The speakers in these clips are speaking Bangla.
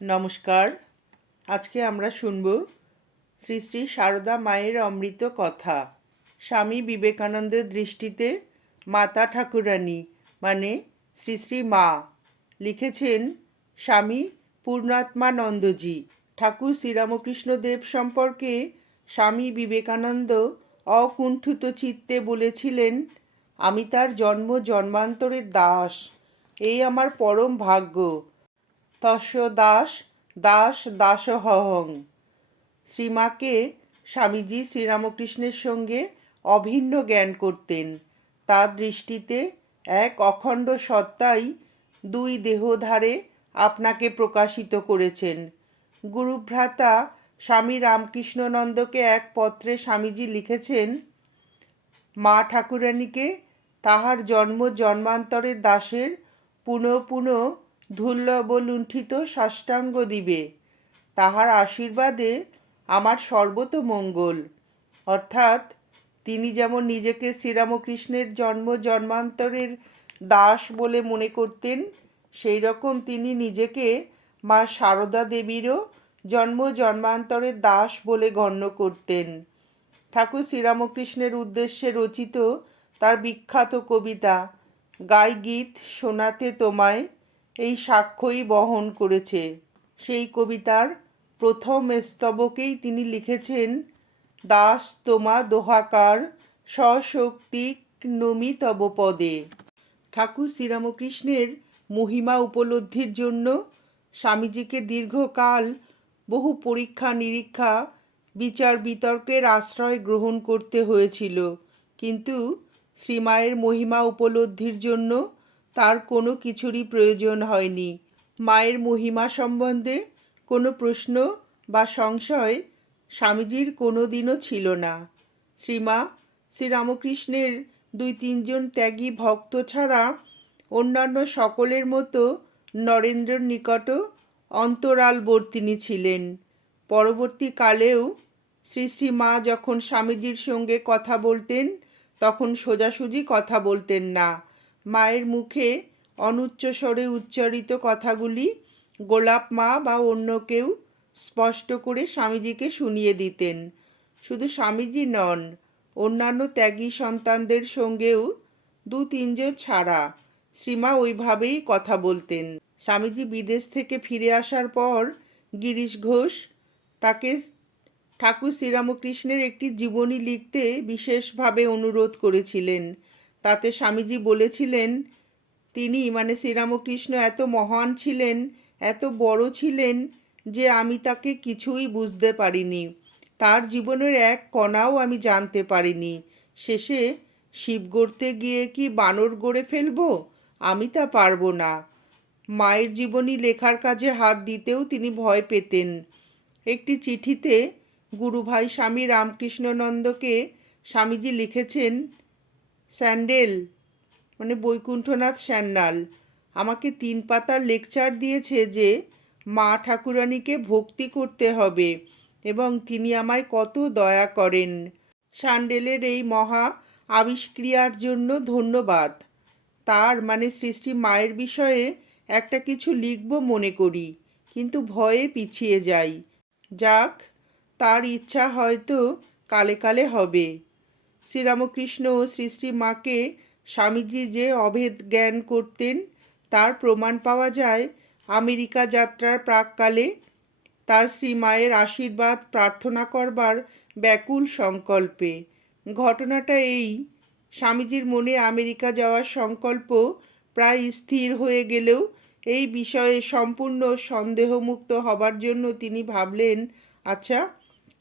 নমস্কার। আজকে আমরা শুনব শ্রী শ্রী সারদা মায়ের অমৃত কথা। স্বামী বিবেকানন্দের দৃষ্টিতে মাতা ঠাকুরানী মানে শ্রী শ্রী মা, লিখেছেন স্বামী পূর্ণাত্মানন্দজি। ঠাকুর শ্রীরামকৃষ্ণ দেব সম্পর্কে স্বামী বিবেকানন্দ অকুণ্ঠিত চিত্তে বলেছিলেন, আমি তার জন্ম জন্মান্তরের দাস। এই আমার পরম ভাগ্য। তস্য দাস দাস দাসহং শ্রীমাকে স্বামীজি শ্রীরামকৃষ্ণের সঙ্গে অভিন্ন জ্ঞান করতেন। তার দৃষ্টিতে এক অখণ্ড সত্তাই দুই দেহধারে আপনাকে প্রকাশিত করেছেন। গুরুভ্রাতা স্বামী রামকৃষ্ণনন্দকে এক পত্রে স্বামীজি লিখেছেন, মা ঠাকুরানীকে তাহার জন্ম জন্মান্তরের দাসের পুনঃ পুনঃ ধুল্লবলুণ্ঠিত সাষ্টাঙ্গ দিবে। তাহার আশীর্বাদে আমার সর্বত মঙ্গল। অর্থাৎ তিনি যেমন নিজেকে শ্রীরামকৃষ্ণের জন্ম জন্মান্তরের দাস বলে মনে করতেন সেই রকম তিনি নিজেকে মা সারদা দেবীরও জন্ম জন্মান্তরের দাস বলে গণ্য করতেন। ঠাকুর শ্রীরামকৃষ্ণের উদ্দেশ্যে রচিত তার বিখ্যাত কবিতা, গাই গীত শোনাতে তোমায় এই সাক্ষ্যই বহন করেছে। সেই কবিতার প্রথম স্তবকেই তিনি লিখেছেন, দাস তোমা দোহাকার সশক্তি নমি তব পদে। ঠাকুর শ্রীরামকৃষ্ণের মহিমা উপলব্ধির জন্য স্বামীজিকে দীর্ঘকাল বহু পরীক্ষা, নিরীক্ষা, বিচার, বিতর্কের আশ্রয় গ্রহণ করতে হয়েছিল। কিন্তু শ্রীমায়ের মহিমা উপলব্ধির জন্য তার কোনো কিছুরই প্রয়োজন হয়নি। মায়ের মহিমা সম্বন্ধে কোনো প্রশ্ন বা সংশয় স্বামীজির কোনো দিনও ছিল না। শ্রীমা শ্রীরামকৃষ্ণের দুই তিনজন ত্যাগী ভক্ত ছাড়া অন্যান্য সকলের মতো নরেন্দ্রর নিকটও অন্তরালবর্তিনী ছিলেন। পরবর্তীকালেও শ্রী শ্রী মা যখন স্বামীজির সঙ্গে কথা বলতেন, তখন সোজাসুজি কথা বলতেন না। মায়ের মুখে অনুচ্চ স্বরে উচ্চারিত কথাগুলি গোলাপ মা বা অন্য কেউ স্পষ্ট করে স্বামীজিকে শুনিয়ে দিতেন। শুধু স্বামীজি নন, অন্যান্য ত্যাগী সন্তানদের সঙ্গেও দু তিনজন ছাড়া শ্রীমা ওইভাবেই কথা বলতেন। স্বামীজি বিদেশ থেকে ফিরে আসার পর গিরিশ ঘোষ তাকে ঠাকুর শ্রীরামকৃষ্ণের একটি জীবনী লিখতে বিশেষভাবে অনুরোধ করেছিলেন। তাতে স্বামীজি বলেছিলেন, তিনি মানে শ্রীরামকৃষ্ণ এত মহান ছিলেন, এত বড় ছিলেন যে আমি তাকে কিছুই বুঝতে পারিনি। তার জীবনের এক কণাও আমি জানতে পারিনি। শেষে শিব গড়তে গিয়ে কি বানর গড়ে ফেলব? আমি তা পারব না। মায়ের জীবনী লেখার কাজে হাত দিতেও তিনি ভয় পেতেন। একটি চিঠিতে গুরুভাই স্বামী রামকৃষ্ণনন্দকে স্বামীজি লিখেছেন স্যান্ডেল মানে বৈকুণ্ঠনাথ স্যান্নাল আমাকে তিন পাতার লেকচার দিয়েছে যে মা ঠাকুরানীকে ভক্তি করতে হবে এবং তিনি আমায় কত দয়া করেন। স্যান্ডেলের এই মহা আবিষ্ক্রিয়ার জন্য ধন্যবাদ। তার মানে সৃষ্টি মায়ের বিষয়ে একটা কিছু লিখব মনে করি, কিন্তু ভয়ে পিছিয়ে যাই। যাক, তার ইচ্ছা হয়তো কালে কালে হবে। শ্রীরামকৃষ্ণ ও শ্রী শ্রী মাকে স্বামীজি যে অভেদ জ্ঞান করতেন, তার প্রমাণ পাওয়া যায় আমেরিকা যাত্রার প্রাককালে। তার শ্রীমায়ের আশীর্বাদ প্রার্থনা করবার ব্যাকুল সংকল্পে। ঘটনাটা এই, স্বামীজির মনে আমেরিকা যাওয়ার সংকল্প প্রায় স্থির হয়ে গেলেও এই বিষয়ে সম্পূর্ণ সন্দেহমুক্ত হবার জন্য তিনি ভাবলেন আচ্ছা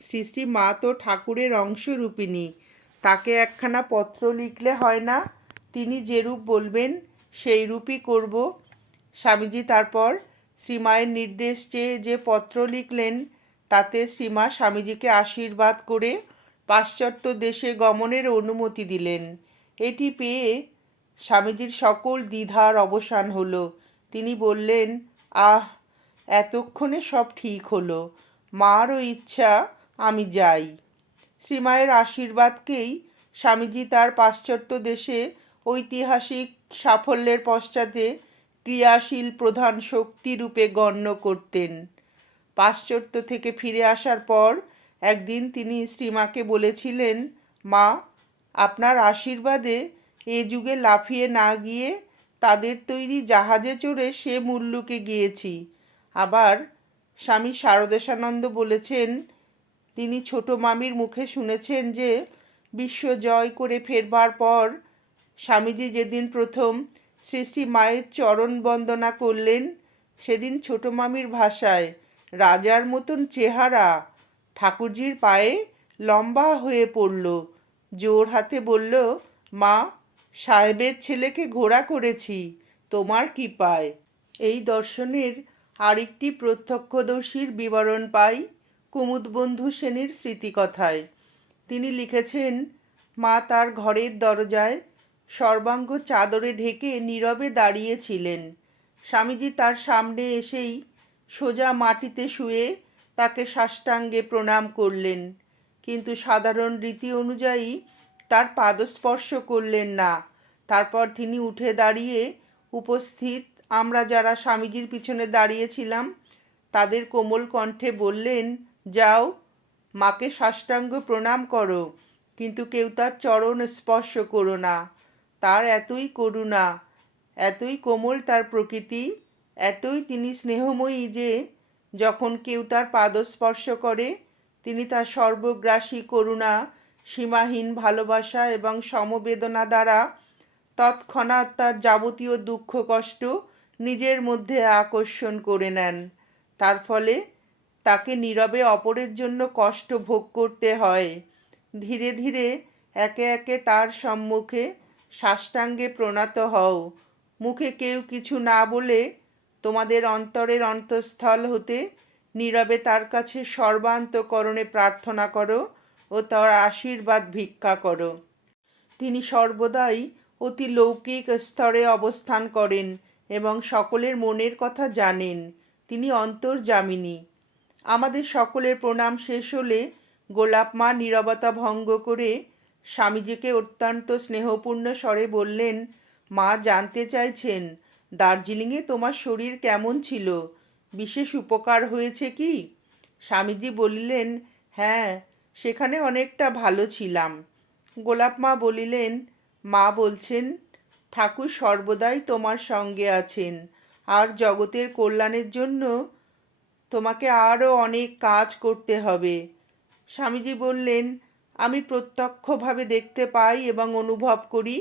শ্রী মা তো ঠাকুরের অংশরূপিণী তাকে একখানা পত্র লিখলে হয় না। তিনি যেরূপ বলবেন সেই রূপই করব। স্বামীজি তারপর শ্রীমায়ের নির্দেশ চেয়ে যে পত্র লিখলেন, তাতে শ্রীমা স্বামীজিকে আশীর্বাদ করে পাশ্চাত্য দেশে গমনের অনুমতি দিলেন। এটি পেয়ে স্বামীজির সকল দ্বিধার অবসান হলো। তিনি বললেন, আহ, এতক্ষণে সব ঠিক হলো। মারও ইচ্ছা, আমি যাই। শ্রীমায়ের আশীর্বাদকেই স্বামীজি তার পাশ্চাত্য দেশে ঐতিহাসিক সাফল্যের পশ্চাতে ক্রিয়াশীল প্রধান শক্তিরূপে গণ্য করতেন। পাশ্চাত্য থেকে ফিরে আসার পর একদিন তিনি শ্রীমাকে বলেছিলেন, মা, আপনার আশীর্বাদে এ যুগে লাফিয়ে না গিয়ে তাদের তৈরি জাহাজে চড়ে সে মুল্লুকে গিয়েছি। আবার স্বামী শারদেশানন্দ বলেছেন তিনি ছোট মামির মুখে শুনেছেন যে, বিশ্ব জয় করে ফেরবার পর স্বামীজি যেদিন প্রথম শ্রী শ্রী মায়ের চরণ বন্দনা করলেন, সেদিন ছোট মামির ভাষায় রাজার মতন চেহারা ঠাকুরজির পায়ে লম্বা হয়ে পড়ল। জোর হাতে বলল, মা, সাহেবের ছেলেকে ঘোড়া করেছি, তোমার কি পায়? এই দর্শনের আরেকটি প্রত্যক্ষদর্শীর বিবরণ পাই। কুমুদবন্ধু সেনের স্মৃতিকথায়। তিনি লিখেছেন, মা তার ঘরের দরজায় সর্বাঙ্গ চাদরে ঢেকে নীরবে দাঁড়িয়েছিলেন। স্বামীজি তার সামনে এসেই সোজা মাটিতে শুয়ে তাকে সাষ্টাঙ্গে প্রণাম করলেন। কিন্তু সাধারণ রীতি অনুযায়ী তার পাদস্পর্শ করলেন না। তারপর তিনি উঠে দাঁড়িয়ে উপস্থিত, আমরা যারা স্বামীজির পিছনে দাঁড়িয়েছিলাম, তাদের কোমল কণ্ঠে বললেন যাও, মাকে সাষ্টাঙ্গ প্রণাম করো, কিন্তু কেউ তার চরণ স্পর্শ করো না। তার এতই করুণা, এতই কোমল তার প্রকৃতি, এতই তিনি স্নেহময়ী যে, যখন কেউ তার পাদস্পর্শ করে, তিনি তার সর্বগ্রাসী করুণা, সীমাহীন ভালোবাসা এবং সমবেদনা দ্বারা তৎক্ষণাৎ তার যাবতীয় দুঃখ কষ্ট নিজের মধ্যে আকর্ষণ করে নেন। তার ফলে তাকে নীরবে অপরের জন্য কষ্ট ভোগ করতে হয়। ধীরে ধীরে একে একে তার সম্মুখে সাষ্টাঙ্গে প্রণত হও। মুখে কেউ কিছু না বলে তোমাদের অন্তরের অন্তঃস্থল হতে নীরবে তার কাছে সর্বান্তকরণে প্রার্থনা করো ও তার আশীর্বাদ ভিক্ষা করো। তিনি সর্বদাই অতি লৌকিক স্তরে অবস্থান করেন এবং সকলের মনের কথা জানেন। তিনি অন্তর্জামিনী আমাদের সকলের প্রণাম শেষ হলে গোলাপ মা নীরবতা ভঙ্গ করে স্বামীজিকে অত্যন্ত স্নেহপূর্ণ স্বরে বললেন, মা জানতে চাইছেন, দার্জিলিংয়ে তোমার শরীর কেমন ছিল? বিশেষ উপকার হয়েছে কি? স্বামীজি বলিলেন হ্যাঁ সেখানে অনেকটা ভালো ছিলাম। গোলাপ মা বলিলেন, মা বলছেন, ঠাকুর সর্বদাই তোমার সঙ্গে আছেন, আর জগতের কল্যাণের জন্য তোমাকে আরও অনেক কাজ করতে হবে। স্বামীজি বললেন, আমি প্রত্যক্ষভাবে দেখতে পাই এবং অনুভব করি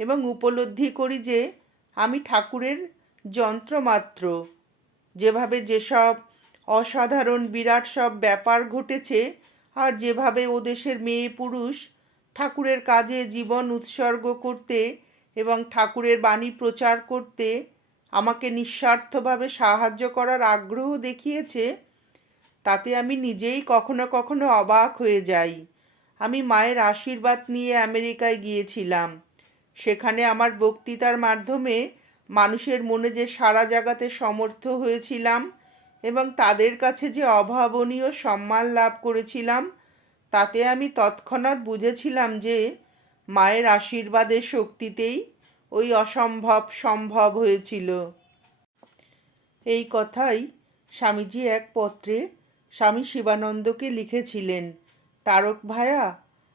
এবং উপলব্ধি করি যে আমি ঠাকুরের যন্ত্রমাত্র। যেভাবে যেসব অসাধারণ বিরাট সব ব্যাপার ঘটেছে আর যেভাবে ও দেশের মেয়ে পুরুষ ঠাকুরের কাজে জীবন উৎসর্গ করতে এবং ঠাকুরের বাণী প্রচার করতে আমাকে নিঃস্বার্থভাবে সাহায্য করার আগ্রহ দেখিয়েছে, তাতে আমি নিজেই কখনো কখনো অবাক হয়ে যাই। আমি মায়ের আশীর্বাদ নিয়ে আমেরিকায় গিয়েছিলাম। সেখানে আমার বক্তৃতার মাধ্যমে মানুষের মনে যে সারা জাগাতে সমর্থ হয়েছিলাম এবং তাদের কাছে যে অভাবনীয় সম্মান লাভ করেছিলাম, তাতে আমি তৎক্ষণাৎ বুঝেছিলাম যে মায়ের আশীর্বাদের শক্তিতেই ওই অসম্ভব সম্ভব হয়েছিল। এই কথাই স্বামীজি এক পত্রে স্বামী শিবানন্দকে লিখেছিলেন, তারক ভায়া,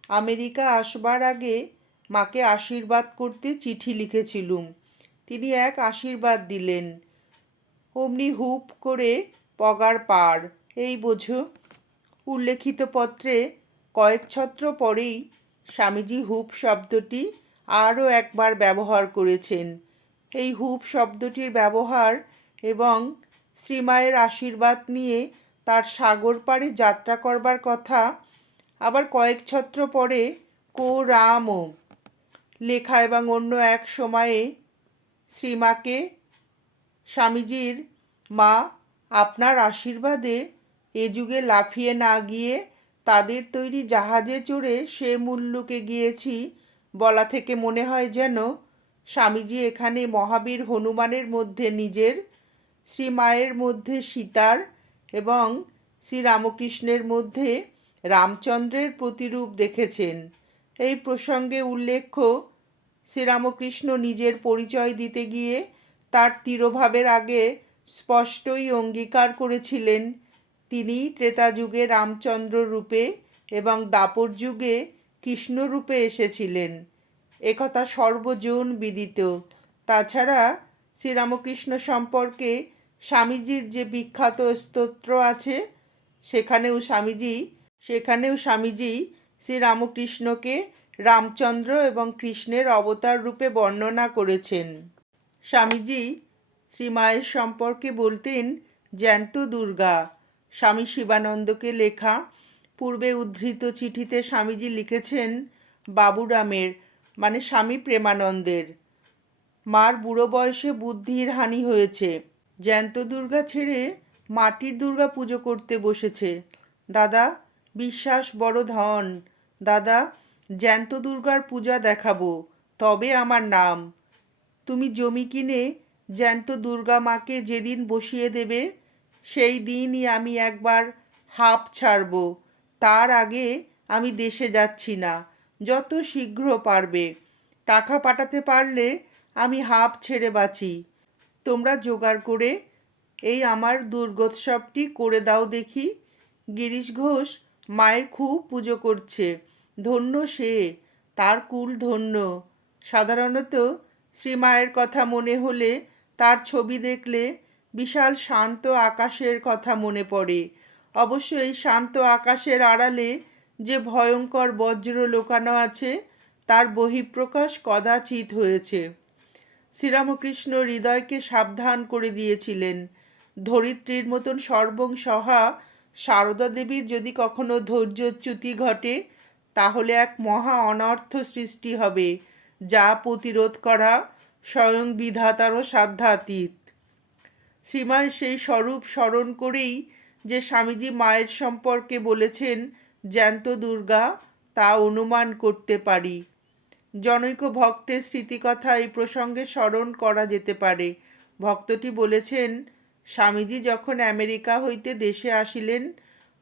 আমেরিকা আসবার আগে মাকে আশীর্বাদ করতে চিঠি লিখেছিলুম। তিনি এক আশীর্বাদ দিলেন। অমনি হুপ করে পগার পার। এই বোঝো। উল্লেখিত পত্রে কয়েক ছত্র পরেই স্বামীজি হুপ শব্দটি আরও একবার ব্যবহার করেছেন। এই হুপ শব্দটির ব্যবহার এবং শ্রীমায়ের আশীর্বাদ নিয়ে তার সাগর পাড়ে যাত্রা করবার কথা আবার কয়েক ছত্র পরে কো রামও লেখা এবং অন্য এক সময়ে শ্রীমাকে স্বামীজির মা আপনার আশীর্বাদে এ যুগে লাফিয়ে না গিয়ে তাদের তৈরি জাহাজে চড়ে সে মুল্লুকে গিয়েছি বলা থেকে মনে হয় যেন স্বামীজি এখানে মহাবীর হনুমানের মধ্যে নিজের শ্রীমায়ের মধ্যে সীতার এবং শ্রীরামকৃষ্ণের মধ্যে রামচন্দ্রের প্রতিরূপ দেখেছেন। এই প্রসঙ্গে উল্লেখ্য শ্রীরামকৃষ্ণ নিজের পরিচয় দিতে গিয়ে তার তিরোভাবের আগে স্পষ্টই অঙ্গীকার করেছিলেন। তিনি ত্রেতা যুগে রামচন্দ্র রূপে এবং দাপর যুগে কৃষ্ণ রূপে এসেছিলেন একথা সর্বজন বিদিত। তাছাড়া শ্রীরামকৃষ্ণ সম্পর্কে স্বামীজির যে বিখ্যাত স্তোত্র আছে, সেখানেও স্বামীজি সেখানেও স্বামীজি শ্রীরামকৃষ্ণকে রামচন্দ্র এবং কৃষ্ণের অবতার রূপে বর্ণনা করেছেন। স্বামীজি শ্রীমায়ের সম্পর্কে বলতেন, জ্যান্ত দুর্গা, স্বামী শিবানন্দকে লেখা পূর্বে উদ্ধৃত চিঠিতে স্বামীজি লিখেছেন বাবুরামের মানে স্বামী প্রেমানন্দের, মার বুড়ো বয়সে বুদ্ধির হানি হয়েছে, জ্যান্ত দুর্গা ছেড়ে মাটির দুর্গা পুজো করতে বসেছে, দাদা বিশ্বাস বড় ধন, দাদা জ্যান্ত দুর্গার পূজা দেখাবো, তবে আমার নাম, তুমি জমি কিনে জ্যান্ত দুর্গা মাকে যেদিন বসিয়ে দেবে, সেই দিনই আমি একবার হাঁপ ছাড়ব তার আগে আমি দেশে যাচ্ছি না, যত শীঘ্র পারবে। টাকা পাঠাতে পারলে আমি হাফ ছেড়ে বাঁচি। তোমরা জোগাড় করে এই আমার দুর্গোৎসবটি করে দাও দেখি। গিরিশ ঘোষ মায়ের খুব পুজো করছে। ধন্য সে, তার কুল ধন্য। সাধারণত শ্রীমায়ের কথা মনে হলে তার ছবি দেখলে বিশাল শান্ত আকাশের কথা মনে পড়ে। অবশ্যই শান্ত আকাশের আড়ালে যে ভয়ঙ্কর বজ্র লোকানো আছে, তার বহিঃপ্রকাশ কদাচিৎ হয়েছে। শ্রীরামকৃষ্ণ হৃদয়কে সাবধান করে দিয়েছিলেন। ধরিত্রীর মতন সর্বং সহা সারদা দেবীর যদি কখনো ধৈর্যচ্যুতি ঘটে, তাহলে এক মহা অনর্থ সৃষ্টি হবে, যা প্রতিরোধ করা স্বয়ং বিধাতারও সাধ্যাতীত। শ্রীমায় সেই স্বরূপ স্মরণ করেই যে স্বামীজি মায়ের সম্পর্কে বলেছেন, জ্যান্ত দুর্গা, তা অনুমান করতে পারি। জনৈক ভক্তের স্মৃতিকথা এই প্রসঙ্গে স্মরণ করা যেতে পারে। ভক্তটি বলেছেন, স্বামীজি যখন আমেরিকা হইতে দেশে আসিলেন,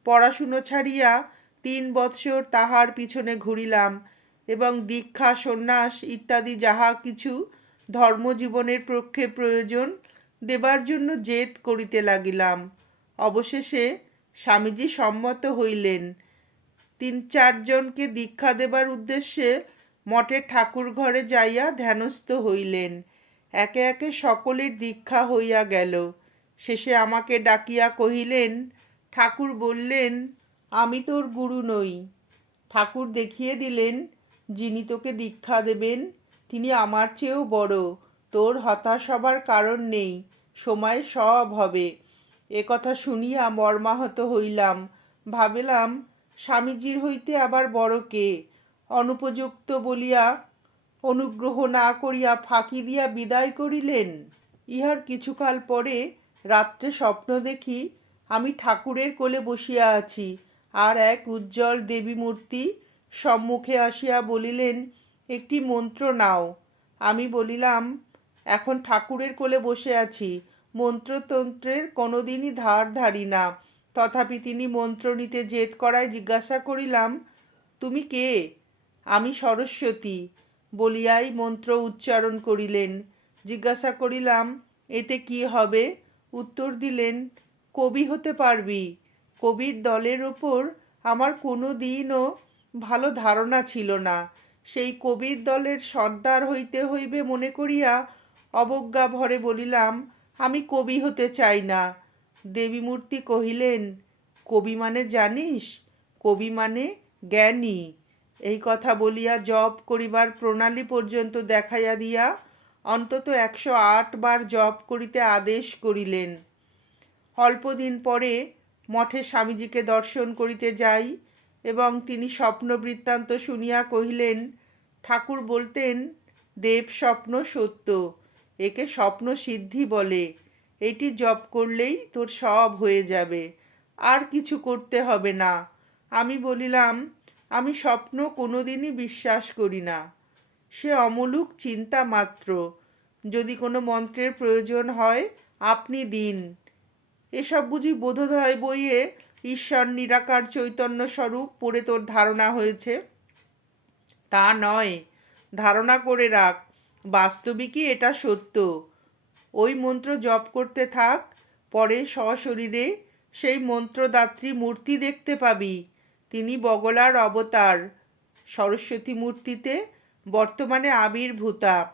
পড়াশুনো ছাড়িয়া তিন বৎসর তাহার পিছনে ঘুরিলাম এবং দীক্ষা, সন্ন্যাস ইত্যাদি যাহা কিছু ধর্মজীবনের পক্ষে প্রয়োজন, দেবার জন্য জেদ করিতে লাগিলাম। অবশেষে স্বামীজি সম্মত হইলেন। তিন চারজনকে দীক্ষা দেবার উদ্দেশ্যে মঠের ঠাকুর ঘরে যাইয়া ধ্যানস্থ হইলেন। একে একে সকলের দীক্ষা হইয়া গেল। শেষে আমাকে ডাকিয়া কহিলেন, ঠাকুর বললেন, আমি তোর গুরু নই। ঠাকুর দেখিয়ে দিলেন, যিনি তোকে দীক্ষা দেবেন, তিনি আমার চেয়েও বড়। তোর হতাশ হবার কারণ নেই। সময় সব হবে। এ কথা শুনিয়া মর্মাহত হইলাম। ভাবিলাম, স্বামীজির হইতে আবার বড় কে? অনুপযুক্ত বলিয়া, অনুগ্রহ না করিয়া ফাঁকি দিয়া বিদায় করিলেন? ইহার কিছুকাল পরে রাত্রে স্বপ্ন দেখি আমি ঠাকুরের কোলে বসিয়া আছি, আর এক উজ্জ্বল দেবী মূর্তি সম্মুখে আসিয়া বলিলেন, একটি মন্ত্র নাও। আমি বলিলাম, এখন ঠাকুরের কোলে বসে আছি। মন্ত্রতন্ত্রের কোনোদিনই ধার ধারি না। তথাপি তিনি মন্ত্র নিতে জেদ করায় জিজ্ঞাসা করিলাম, তুমি কে? আমি সরস্বতী। বলিয়াই মন্ত্র উচ্চারণ করিলেন। জিজ্ঞাসা করিলাম, এতে কি হবে? উত্তর দিলেন, কবি হতে পারবি। কবির দলের ওপর আমার কোনো দিনও ভালো ধারণা ছিল না। সেই কবির দলের সর্দার হইতে হইবে মনে করিয়া অবজ্ঞা ভরে বলিলাম আমি কবি হতে চাই না। দেবীমূর্তি কহিলেন, কবি মানে জানিস? কবি মানে জ্ঞানী। এই কথা বলিয়া জপ করিবার প্রণালী পর্যন্ত দেখাইয়া দিয়া অন্তত একশো আট বার জপ করিতে আদেশ করিলেন। অল্পদিন পরে মঠে স্বামীজিকে দর্শন করিতে যাই এবং তিনি স্বপ্ন বৃত্তান্ত শুনিয়া কহিলেন, ঠাকুর বলতেন, দেব স্বপ্ন সত্য। একে স্বপ্ন সিদ্ধি বলে। এটি জপ করলেই তোর সব হয়ে যাবে। আর কিছু করতে হবে না। আমি বলিলাম, আমি স্বপ্ন কোনোদিনই বিশ্বাস করি না। সে অমূলক চিন্তা মাত্র। যদি কোনো মন্ত্রের প্রয়োজন হয়, আপনি দিন। এসব বুঝি বোধোদয় বইয়ে ঈশ্বর নিরাকার চৈতন্য স্বরূপ পড়ে তোর ধারণা হয়েছে? তা নয়। ধারণা করে রাখ। বাস্তবিকই এটা সত্য? ওই মন্ত্র জপ করতে থাক, পরে সশরীরে সেই মন্ত্রদাত্রী মূর্তি দেখতে পাবি। তিনি বগলার অবতার। সরস্বতী মূর্তিতে বর্তমানে আবির্ভূতা।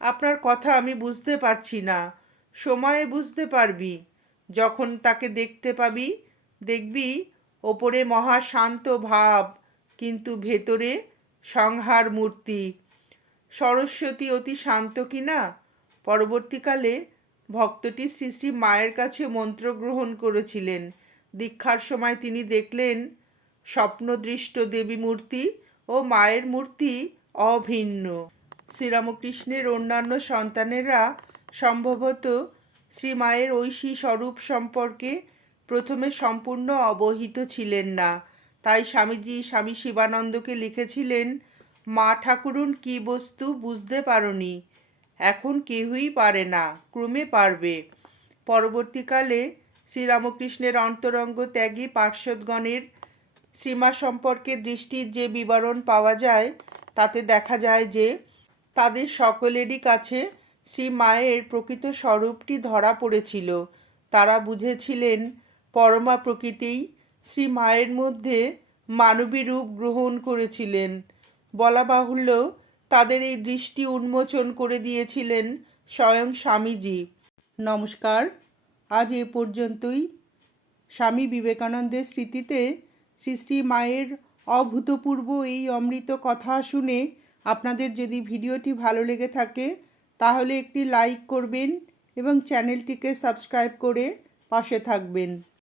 আপনার কথা আমি বুঝতে পারছি না। সময়ে বুঝতে পারবি। যখন তাকে দেখতে পাবি, দেখবি ওপরে মহা শান্ত ভাব, কিন্তু ভেতরে সংহার মূর্তি। সরস্বতী অতি শান্ত কিনা পরবর্তীকালে ভক্তটি শ্রী শ্রী মায়ের কাছে মন্ত্র গ্রহণ করেছিলেন। দীক্ষার সময় তিনি দেখলেন, স্বপ্নদৃষ্ট দেবী মূর্তি ও মায়ের মূর্তি অভিন্ন। শ্রীরামকৃষ্ণের অন্যান্য সন্তানেরা সম্ভবত শ্রী মায়ের ঐশী স্বরূপ সম্পর্কে প্রথমে সম্পূর্ণ অবহিত ছিলেন না। তাই স্বামীজি স্বামী শিবানন্দকে লিখেছিলেন মা ঠাকুরুন কি বস্তু বুঝতে পারোনি। এখন কেউই পারে না, ক্রমে পারবে। পরবর্তীকালে শ্রীরামকৃষ্ণের অন্তরঙ্গ ত্যাগী পার্শ্বদগণের সীমা সম্পর্কে দৃষ্টির যে বিবরণ পাওয়া যায়, তাতে দেখা যায় যে তাদের সকলেরই কাছে শ্রী মায়ের প্রকৃত স্বরূপটি ধরা পড়েছিল। তারা বুঝেছিলেন, পরমা প্রকৃতিই শ্রী মায়ের মধ্যে মানবী রূপ গ্রহণ করেছিলেন। বলা বাহুল্য তাদের এই দৃষ্টি উন্মোচন করে দিয়েছিলেন স্বয়ং স্বামীজি। নমস্কার, আজ এ পর্যন্তই। স্বামী বিবেকানন্দের স্মৃতিতে শ্রী মায়ের অভূতপূর্ব এই অমৃত কথা শুনে আপনাদের যদি ভিডিওটি ভালো লেগে থাকে, তাহলে একটি লাইক করবেন এবং চ্যানেলটিকে সাবস্ক্রাইব করে পাশে থাকবেন।